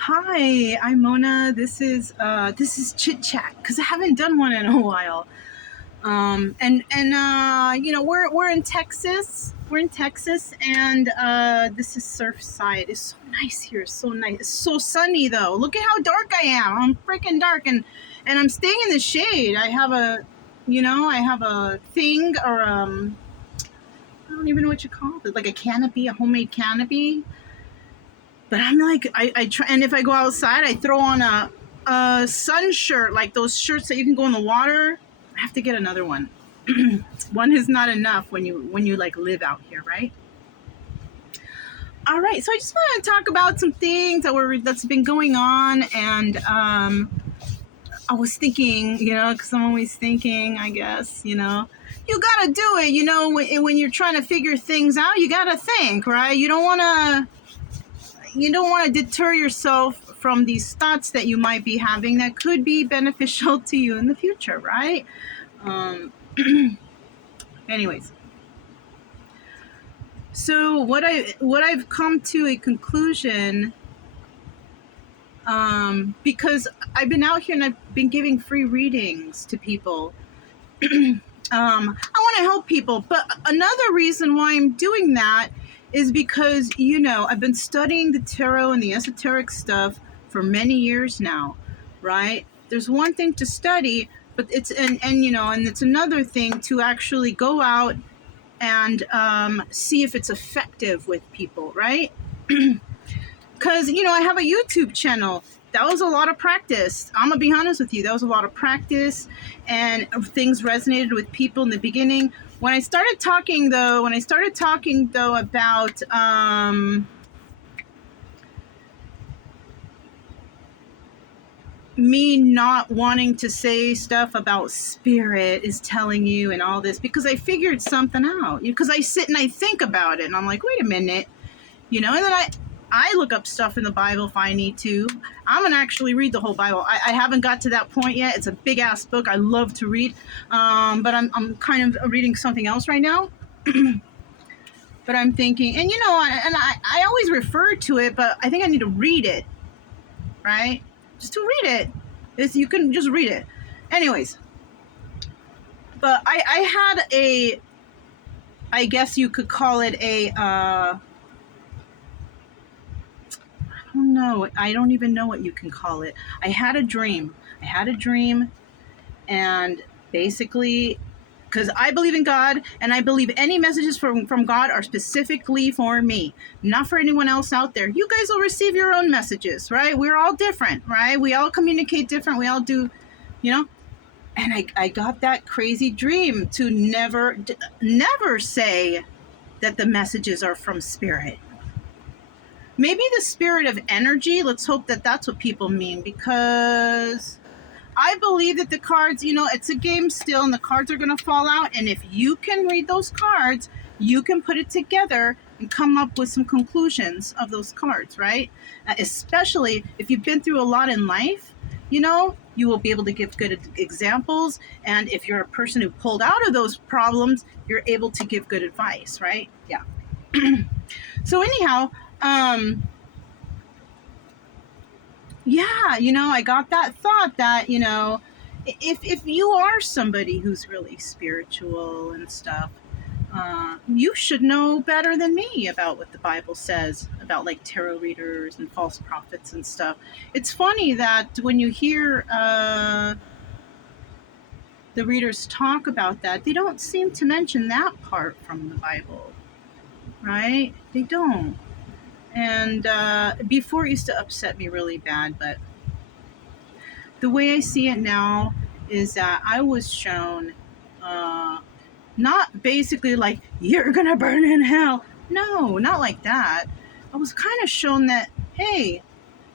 Hi, I'm Mona. This is Chit Chat because I haven't done one in a while. We're in Texas. We're in Texas, and this is Surfside. It's so nice here. It's so nice. It's so sunny though. Look at how dark I am. I'm freaking dark, and I'm staying in the shade. I have a thing or I don't even know what you call it, like a canopy, a homemade canopy. But I'm like, I try, and if I go outside, I throw on a sun shirt, like those shirts that you can go in the water. I have to get another one. One is not enough when you like live out here, right? All right, so I just want to talk about some things that's been going on, and I was thinking, because I'm always thinking, I guess, you gotta do it, when you're trying to figure things out, you gotta think, right? You don't want to deter yourself from these thoughts that you might be having that could be beneficial to you in the future, right? Anyways, so what I've come to a conclusion, because I've been out here and I've been giving free readings to people. I want to help people, but another reason why I'm doing that is because, I've been studying the tarot and the esoteric stuff for many years now, right? There's one thing to study, but it's, and it's another thing to actually go out and see if it's effective with people, right? Because, I have a YouTube channel. That was a lot of practice. I'm going to be honest with you. That was a lot of practice, and things resonated with people in the beginning. When I started talking, though, about me not wanting to say stuff about spirit is telling you and all this, because I figured something out. Because I sit and I think about it, and I'm like, wait a minute, and then I look up stuff in the Bible if I need to. I'm going to actually read the whole Bible. I haven't got to that point yet. It's a big-ass book. I love to read. But I'm kind of reading something else right now. But I'm thinking, and I always refer to it, but I think I need to read it, right? Just to read it. You can just read it. Anyways. But I had I guess you could call it I don't even know what you can call it. I had a dream, and basically, because I believe in God, and I believe any messages from God are specifically for me, not for anyone else out there. You guys will receive your own messages, right? We're all different, right? We all communicate different. We all do, and I got that crazy dream to never say that the messages are from spirit. Maybe the spirit of energy. Let's hope that that's what people mean, because I believe that the cards, it's a game still, and the cards are going to fall out. And if you can read those cards, you can put it together and come up with some conclusions of those cards, right? Especially if you've been through a lot in life, you will be able to give good examples. And if you're a person who pulled out of those problems, you're able to give good advice, right? Yeah. So anyhow, I got that thought that, if you are somebody who's really spiritual and stuff, you should know better than me about what the Bible says about like tarot readers and false prophets and stuff. It's funny that when you hear the readers talk about that, they don't seem to mention that part from the Bible, right? They don't. And before it used to upset me really bad, but the way I see it now is that I was shown, not basically like, you're gonna burn in hell. No, not like that. I was kind of shown that, hey,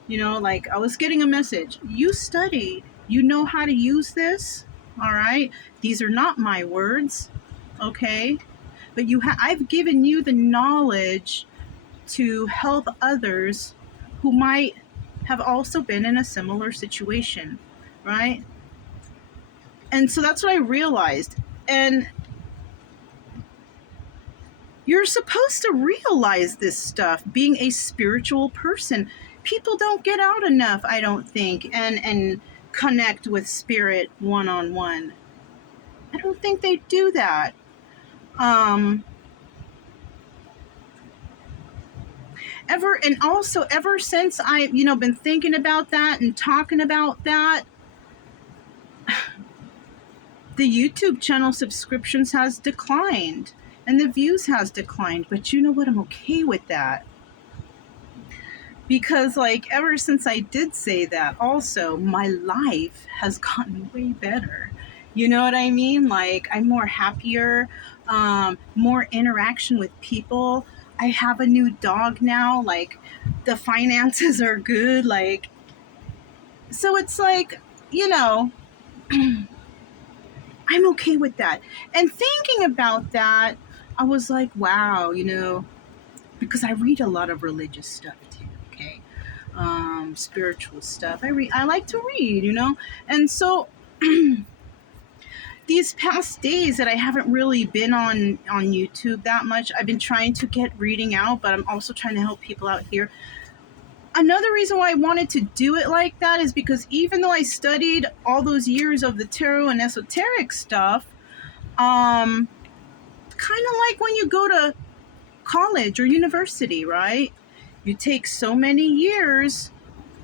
like I was getting a message. You studied, you know how to use this, all right? These are not my words, okay? But I've given you the knowledge to help others who might have also been in a similar situation, right? And so that's what I realized. And You're supposed to realize this stuff, being a spiritual person. People don't get out enough, I don't think, and connect with spirit one-on-one. I don't think they do that. Um, ever since I, been thinking about that and talking about that, the YouTube channel subscriptions has declined and the views has declined. But you know what? I'm okay with that. Because, like, ever since I did say that, also, my life has gotten way better. You know what I mean? Like, I'm more happier, more interaction with people. I have a new dog now. Like, the finances are good. Like, so it's like, I'm okay with that. And thinking about that, I was like, wow, because I read a lot of religious stuff too, okay? Spiritual stuff. I like to read, and so these past days that I haven't really been on YouTube that much, I've been trying to get reading out, but I'm also trying to help people out here. Another reason why I wanted to do it like that is because even though I studied all those years of the tarot and esoteric stuff, kind of like when you go to college or university, right? You take so many years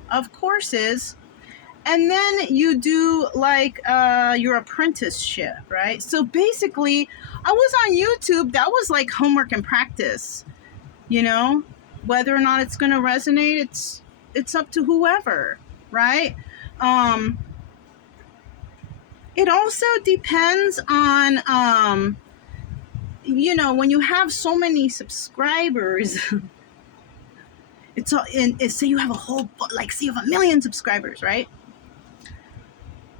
of courses, and then you do like your apprenticeship, right? So basically, I was on YouTube. That was like homework and practice, whether or not it's going to resonate. It's up to whoever, right? It also depends on when you have so many subscribers. Say you have say you have 1 million subscribers, right?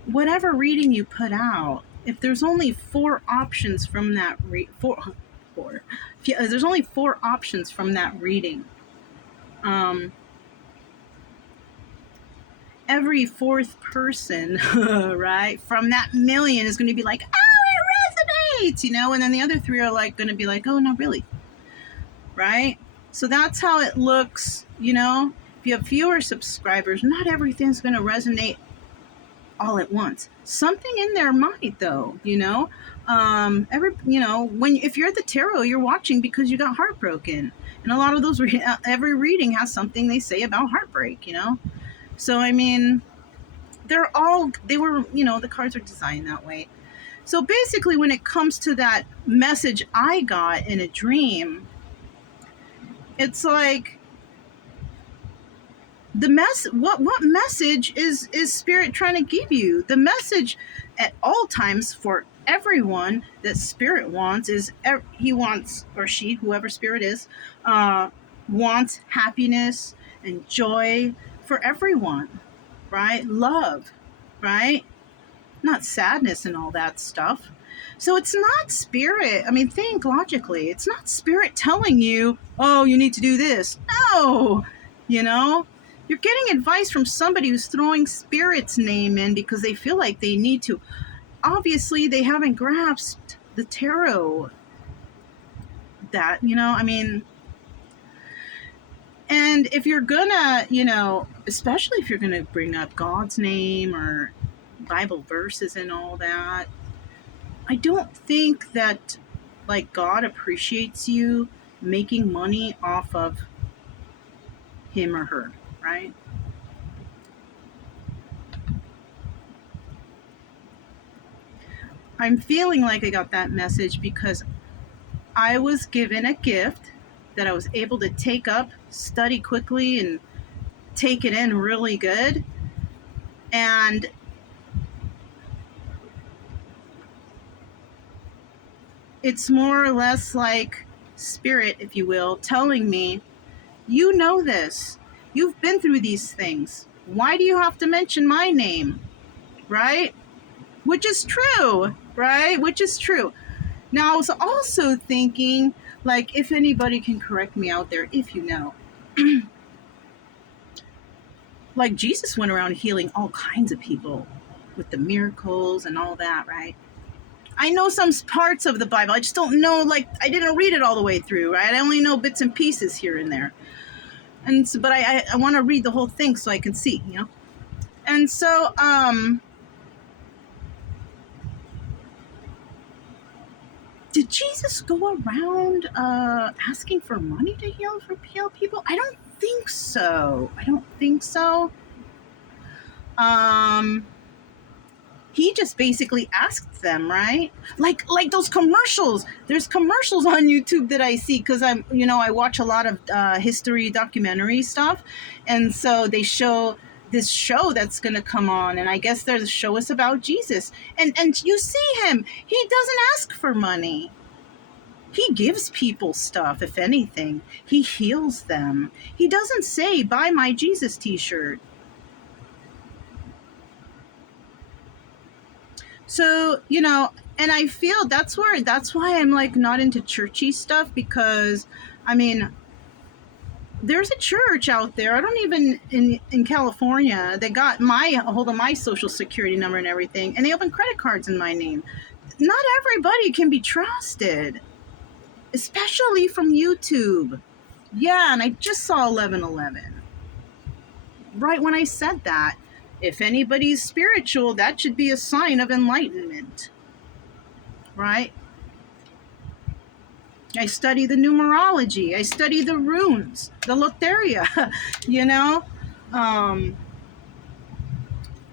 Whatever reading you put out, if there's only 4 options from that there's only 4 options from that reading, every 4th person, right, from that 1 million is going to be like, oh, it resonates, and then the other 3 are like going to be like, oh, no, really, right? So that's how it looks, if you have fewer subscribers, not everything's going to resonate all at once. Something in there might, though, if you're at the tarot, you're watching because you got heartbroken, and a lot of those every reading has something they say about heartbreak, so I mean, the cards are designed that way. So basically, when it comes to that message I got in a dream, it's like, what message is spirit trying to give you? The message at all times for everyone that spirit wants is he wants, or she, whoever spirit is, wants happiness and joy for everyone, right? Love, right? Not sadness and all that stuff. So it's not spirit. I mean, think logically. It's not spirit telling you, oh, you need to do this. No, you're getting advice from somebody who's throwing spirit's name in because they feel like they need to. Obviously, they haven't grasped the tarot. That, I mean, and if you're gonna, especially if you're gonna bring up God's name or Bible verses and all that, I don't think that, like, God appreciates you making money off of him or her, right? I'm feeling like I got that message because I was given a gift that I was able to take up, study quickly, and take it in really good. And it's more or less like spirit, if you will, telling me, you know this. You've been through these things. Why do you have to mention my name? Right? Which is true, right? Which is true. Now, I was also thinking, like, if anybody can correct me out there, if you know, like, Jesus went around healing all kinds of people with the miracles and all that, right? I know some parts of the Bible. I just don't know, like, I didn't read it all the way through, right? I only know bits and pieces here and there. And so, but I want to read the whole thing so I can see, you know? And so, did Jesus go around asking for money to heal people? I don't think so. He just basically asked them, right? Like those commercials. There's commercials on YouTube that I see because I watch a lot of history documentary stuff, and so they show this show that's going to come on, and I guess they're the show is about Jesus, and you see him. He doesn't ask for money. He gives people stuff. If anything, he heals them. He doesn't say, "Buy my Jesus t-shirt." So, and I feel that's why I'm like not into churchy stuff, because I mean, there's a church out there. I don't even in California. They got a hold of my social security number and everything, and they open credit cards in my name. Not everybody can be trusted, especially from YouTube. Yeah, and I just saw 11:11. Right when I said that. If anybody's spiritual, that should be a sign of enlightenment, right? I study the numerology. I study the runes, the Loteria, and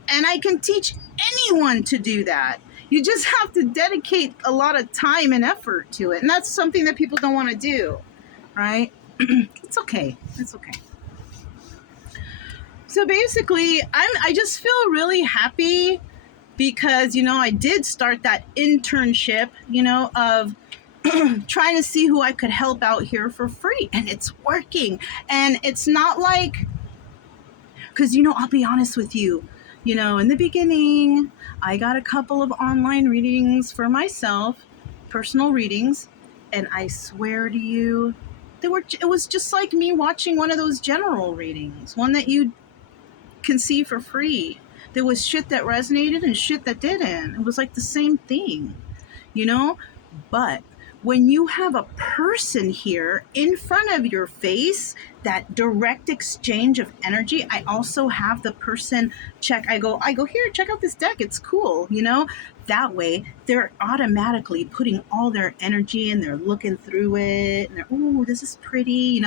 I can teach anyone to do that. You just have to dedicate a lot of time and effort to it. And that's something that people don't want to do, right? It's okay. So basically, I just feel really happy because, I did start that internship, of trying to see who I could help out here for free. And it's working. And it's not like, because, I'll be honest with you, in the beginning, I got a couple of online readings for myself, personal readings. And I swear to you, it was just like me watching one of those general readings, one that you can see for free. There was shit that resonated and shit that didn't. It was like the same thing, but when you have a person here in front of your face, that direct exchange of energy. I also have the person check. I go here, check out this deck, it's cool, that way they're automatically putting all their energy and they're looking through it and they're, oh, this is pretty,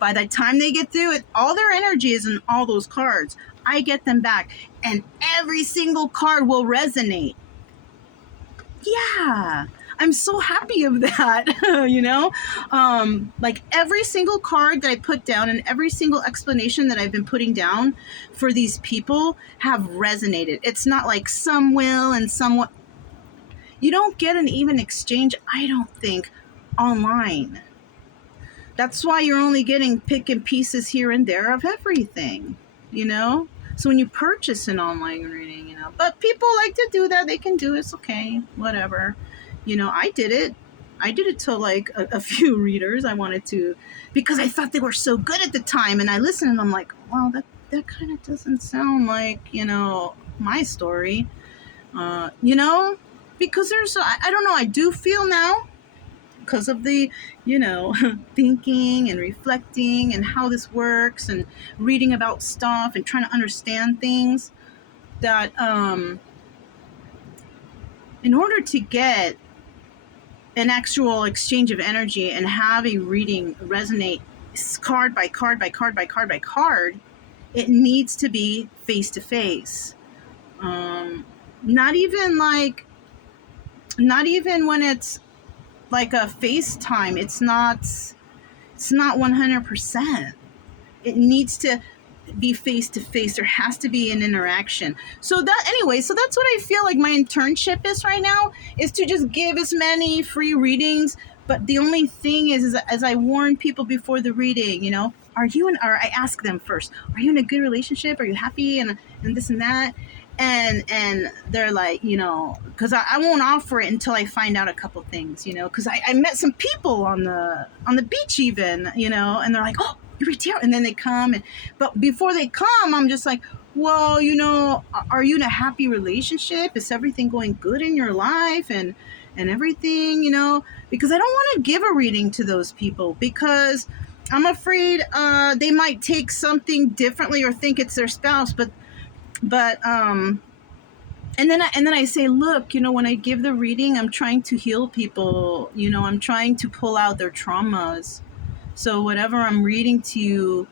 By the time they get through it, all their energy is in all those cards. I get them back, and every single card will resonate. Yeah, I'm so happy of that, like every single card that I put down and every single explanation that I've been putting down for these people have resonated. It's not like some will and some. You don't get an even exchange, I don't think, online. That's why you're only getting picking pieces here and there of everything, So when you purchase an online reading, but people like to do that. They can do it. It's okay. Whatever. I did it to like a few readers. I wanted to, because I thought they were so good at the time. And I listened and I'm like, wow, that kind of doesn't sound like, my story, because there's, I don't know. I do feel now, because of the, thinking and reflecting and how this works and reading about stuff and trying to understand things, that in order to get an actual exchange of energy and have a reading resonate card by card by card by card by card, it needs to be face to face. Not even when it's like a FaceTime, it's not 100%. It needs to be face to face. There has to be an interaction. So that's what I feel like my internship is right now, is to just give as many free readings. But the only thing is as I warn people before the reading, or I ask them first, are you in a good relationship? Are you happy? And this and that. And they're like, because I won't offer it until I find out a couple things, because I met some people on the beach even, and they're like, oh, you read tarot? And then they come, but before they come, I'm just like, well, are you in a happy relationship? Is everything going good in your life and everything, because I don't want to give a reading to those people because I'm afraid they might take something differently or think it's their spouse, but and then I say, look, when I give the reading, I'm trying to heal people, I'm trying to pull out their traumas. So whatever I'm reading to you,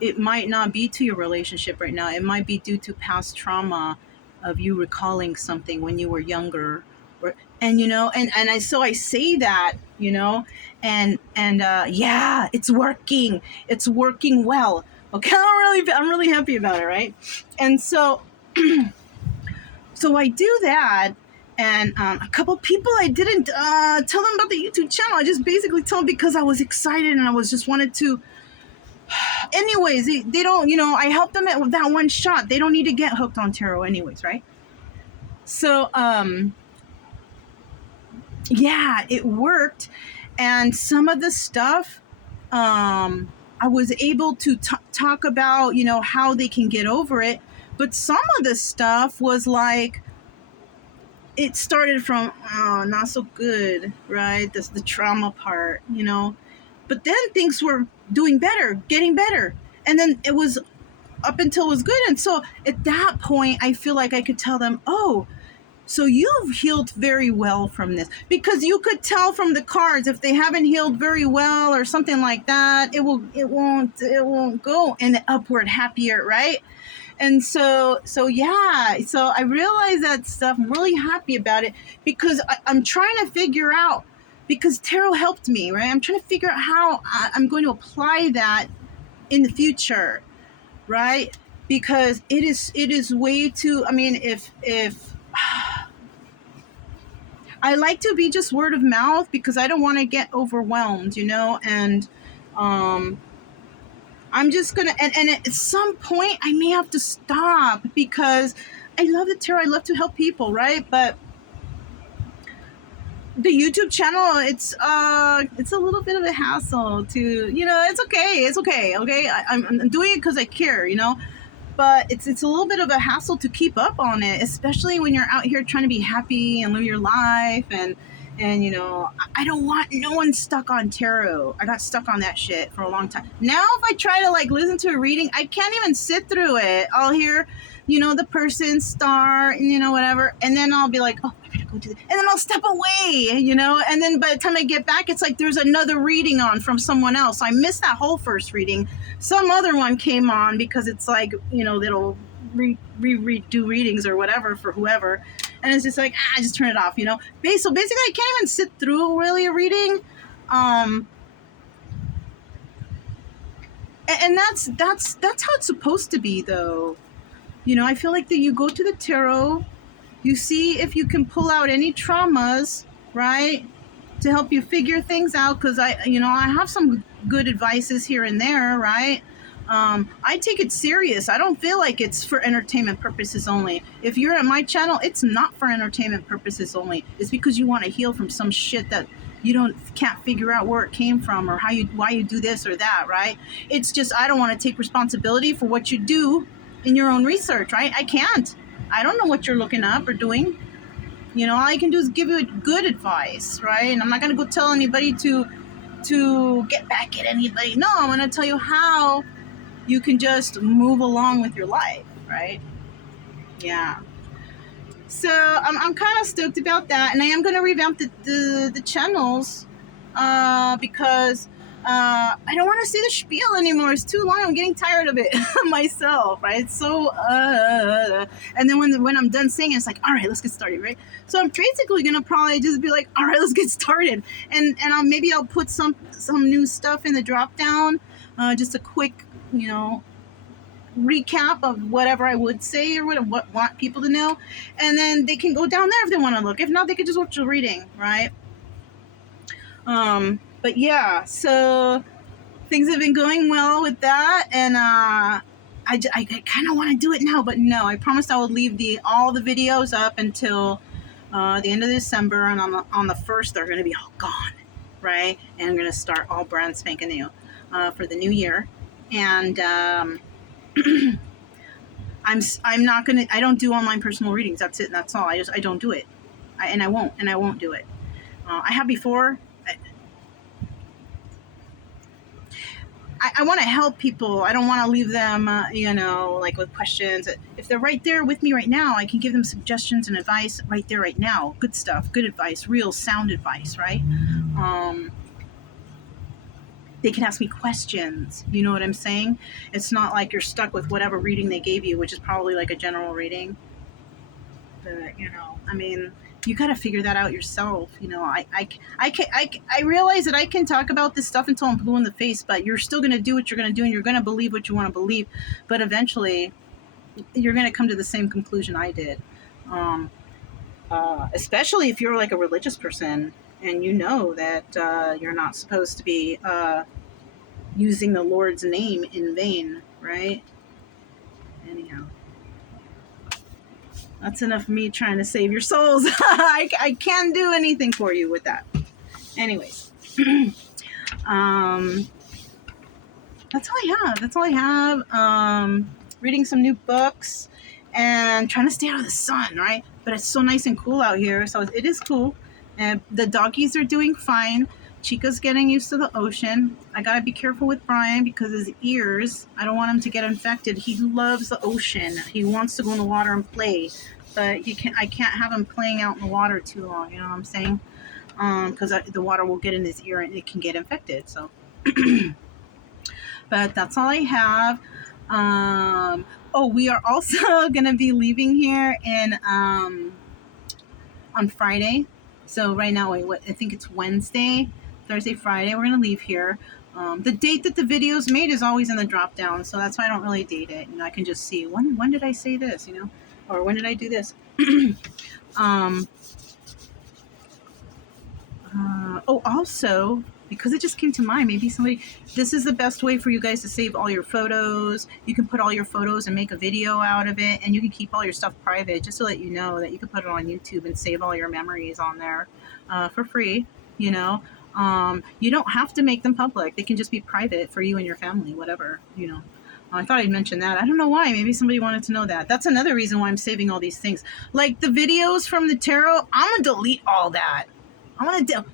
it might not be to your relationship right now. It might be due to past trauma of you recalling something when you were younger, so I say that, and yeah, it's working well. Okay, I'm really happy about it, right? And so I do that. And a couple people, I didn't tell them about the YouTube channel. I just basically told them because I was excited and I was just wanted to. Anyways, they don't, I helped them with that one shot. They don't need to get hooked on tarot anyways, right? So, yeah, it worked. And some of the stuff, I was able to talk about, how they can get over it. But some of the stuff was like, it started from not so good, right? That's the trauma part, But then things were doing better, getting better. And then it was up until it was good. And so at that point, I feel like I could tell them, oh, so you've healed very well from this. Because you could tell from the cards if they haven't healed very well or something like that, it won't go in the upward happier, right? And so yeah, so I realized that stuff. I'm really happy about it because I'm trying to figure out, because tarot helped me, right? I'm trying to figure out how I'm going to apply that in the future, right? Because it is way too, if I like to be just word of mouth because I don't want to get overwhelmed, and I'm just gonna, and at some point I may have to stop because I love the tarot. I love to help people, right? But the YouTube channel, it's a little bit of a hassle to, it's okay. I'm doing it because I care, but it's a little bit of a hassle to keep up on it, especially when you're out here trying to be happy and live your life. And I don't want no one stuck on tarot. I got stuck on that shit for a long time. Now, if I try to listen to a reading, I can't even sit through it. I'll hear, the person start and, whatever. And then I'll be like, oh, I gotta go do that. And then I'll step away, and then by the time I get back, it's like there's another reading on from someone else. So I missed that whole first reading. Some other one came on because it's like, they'll redo readings or whatever for whoever. And it's just like, just turn it off, So basically, I can't even sit through really a reading. And that's how it's supposed to be, though. I feel like that you go to the tarot, you see if you can pull out any traumas, right, to help you figure things out. Because I have some good advices here and there, right? I take it serious. I don't feel like it's for entertainment purposes only. If you're at my channel, it's not for entertainment purposes only. It's because you want to heal from some shit that you can't figure out where it came from or why you do this or that, right? It's just I don't want to take responsibility for what you do in your own research, right? I can't. I don't know what you're looking up or doing. All I can do is give you good advice, right? And I'm not going to go tell anybody to get back at anybody. No, I'm going to tell you how you can just move along with your life, right? Yeah. So I'm kind of stoked about that, and I am going to revamp the channels because I don't want to see the spiel anymore. It's too long. I'm getting tired of it myself, right? So and then when I'm done saying it, it's like, all right, let's get started, right? So I'm basically going to probably just be like, all right, let's get started, and maybe I'll put some new stuff in the drop down, just a quick recap of whatever I would say or what want people to know, and then they can go down there if they want to look. If not, they can just watch the reading, right? But yeah, so things have been going well with that, and I kind of want to do it now, but no, I promised I would leave all the videos up until the end of December, and on the 1st they're going to be all gone, right? And I'm going to start all brand spanking new for the new year. And I'm not gonna. I don't do online personal readings. That's it. That's all. I don't do it. I won't do it. I have before. I want to help people. I don't want to leave them, like with questions. If they're right there with me right now, I can give them suggestions and advice right there, right now. Good stuff, good advice, real sound advice, right? They can ask me questions. You know what I'm saying? It's not like you're stuck with whatever reading they gave you, which is probably like a general reading. But, you got to figure that out yourself. I realize that I can talk about this stuff until I'm blue in the face, but you're still going to do what you're going to do, and you're going to believe what you want to believe. But eventually, you're going to come to the same conclusion I did. Especially if you're like a religious person and you know that you're not supposed to be using the Lord's name in vain, right? Anyhow. That's enough of me trying to save your souls. I can't do anything for you with that. Anyways. That's all I have. Reading some new books and trying to stay out of the sun, right? But it's so nice and cool out here. So it is cool. And the doggies are doing fine. Chica's getting used to the ocean. I gotta be careful with Brian because his ears, I don't want him to get infected. He loves the ocean. He wants to go in the water and play, but I can't have him playing out in the water too long. You know what I'm saying? Because the water will get in his ear and it can get infected. So, but that's all I have. We are also gonna be leaving here on Friday. So right now, I think it's Wednesday. Thursday, Friday, we're going to leave here. The date that the video is made is always in the drop down, so that's why I don't really date it. I can just see when did I say this, or when did I do this. Also, because it just came to mind, maybe this is the best way for you guys to save all your photos. You can put all your photos and make a video out of it, and you can keep all your stuff private, just to let you know that you can put it on YouTube and save all your memories on there for free. You don't have to make them public. They can just be private for you and your family, whatever. I thought I'd mention that. I don't know why. Maybe somebody wanted to know that. That's another reason why I'm saving all these things. Like the videos from the tarot, I'm going to delete all that.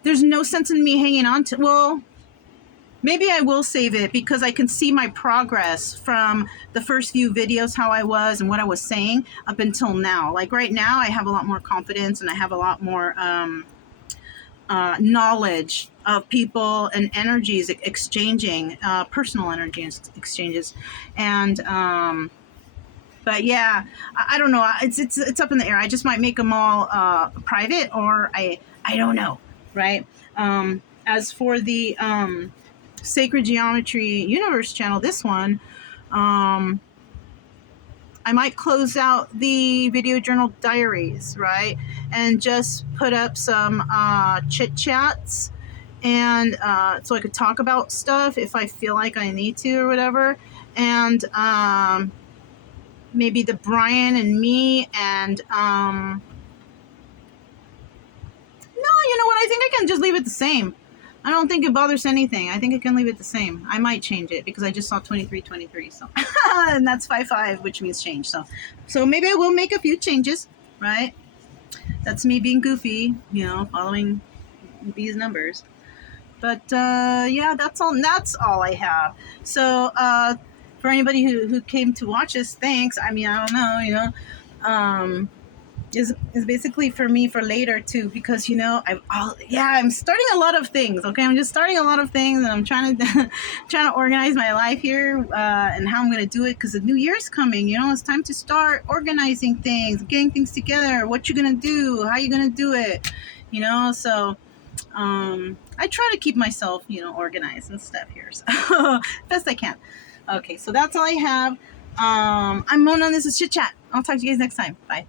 There's no sense in me hanging on to, well, maybe I will save it because I can see my progress from the first few videos, how I was and what I was saying up until now. Like right now, I have a lot more confidence and I have a lot more knowledge of people and energies exchanging, personal energy exchanges. And, but yeah, I don't know. It's up in the air. I just might make them all private, or I don't know, right? As for the Sacred Geometry Universe channel, this one, I might close out the video journal diaries, right? And just put up some chit chats, and so I could talk about stuff if I feel like I need to or whatever. And maybe the Brian and me, and no, you know what? I think I can just leave it the same. I don't think it bothers anything. I think I can leave it the same. I might change it because I just saw 2323, so and that's 55, which means change. So maybe I will make a few changes, right? That's me being goofy, following these numbers. But yeah, that's all I have. So for anybody who came to watch this, thanks. I don't know, is basically for me for later too, because I'm starting a lot of things. Okay, I'm just starting a lot of things, and I'm trying to organize my life here and how I'm going to do it, because the new year's coming. It's time to start organizing things, getting things together, what you're going to do, how you're going to do it, so I try to keep myself organized and stuff here, so best I can. Okay, so that's all I have. I'm Mona, and this is Chit Chat. I'll talk to you guys next time. Bye.